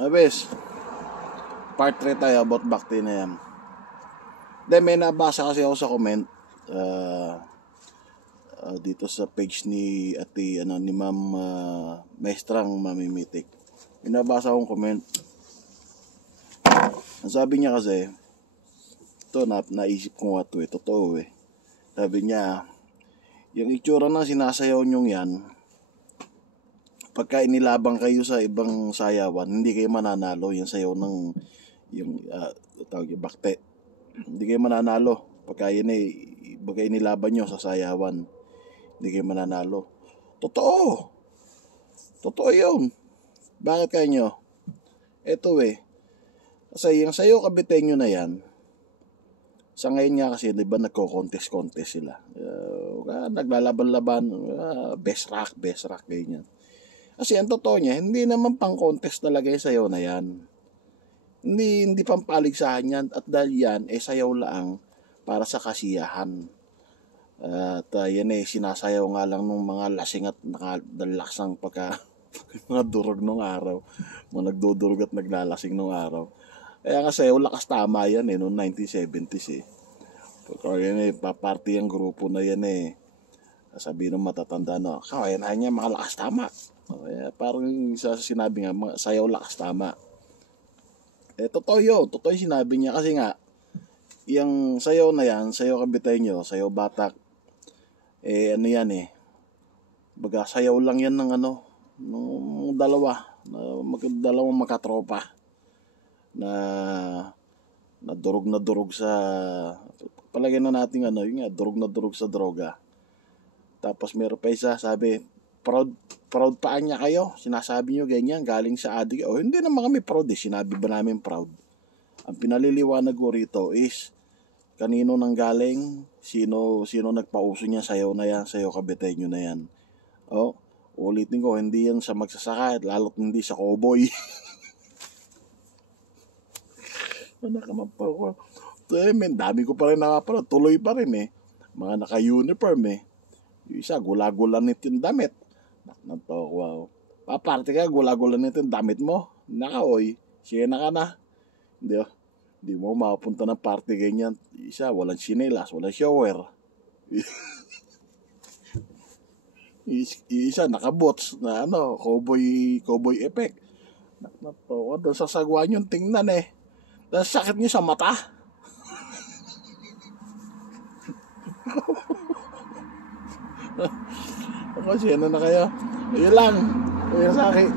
Abes, part 3 tayo about Bhakti na yan. Then may nabasa kasi ako sa comment dito sa page ni ati ni Ma'am Maestrang Mamimitik. May nabasa akong comment. Ang sabi niya kasi, ito naisip ko nga ito, totoo eh. Sabi niya, yung itsura na sinasayaw nyong yan, pagka inilabang kayo sa ibang sayawan, hindi kayo mananalo. Yung sayaw ng tawag yung Bhakti, hindi kayo mananalo. Pagka inilaban nyo sa sayawan, hindi kayo mananalo. Totoo yun. Bakit kayo? Eto kasi yung sayaw kabitenyo na yan, sa ngayon nga kasi, di ba nagko-contest sila. Naglalaban-laban, best rock, ganyan. Kasi ang totoo niya, hindi naman pang-contest talaga yung sayaw na yan. Hindi pampaligsahan yan. At dahil yan, sayaw lang para sa kasiyahan. At yan sinasayaw nga lang ng mga lasing at nakadalaksang pagka mga durog nung araw. Mga nagdudurog at naglalasing nung araw. Kaya nga sayaw lakas tama yan noong 1970s Pagka yan paparty ang grupo na yan sabi ng matatanda kaya na niya mga lakas tama. Parang isa sinabi nga, sayaw lakas tama. Totoo yung sinabi niya. Kasi nga, yung sayaw na yan, sayaw kabitenyo, sayaw batak, ano yan baga sayaw lang yan ng ng dalawang makatropa na durog sa, palagay na natin yung durog sa droga. Tapos meron pa isa, sabi, proud pa niya kayo, sinasabi nyo ganyan, galing sa adik. Hindi naman kami proud sinabi ba namin proud? Ang pinaliliwanag ko rito is, kanino nang galing, sino nagpauso niya sayaw na yan, sayaw kabitenyo na yan. Ulitin ko, hindi yan sa magsasaka, lalo't hindi sa cowboy. Dami ko pa rin nakapanood, tuloy pa rin mga naka-uniform yung isa gula-gulanit yung damit. Wow. Paparte ka, gula-gulanit yung damit mo. Sina ka na. Hindi mo mapunta ng party ganyan. Isa walang sinelas, walang shower. Isa naka-boots na cowboy effect. Doon sa sagwan yung tingnan dahil sakit niyo sa mata. Kasi na kayo. Ayun lang. Ayun sa akin.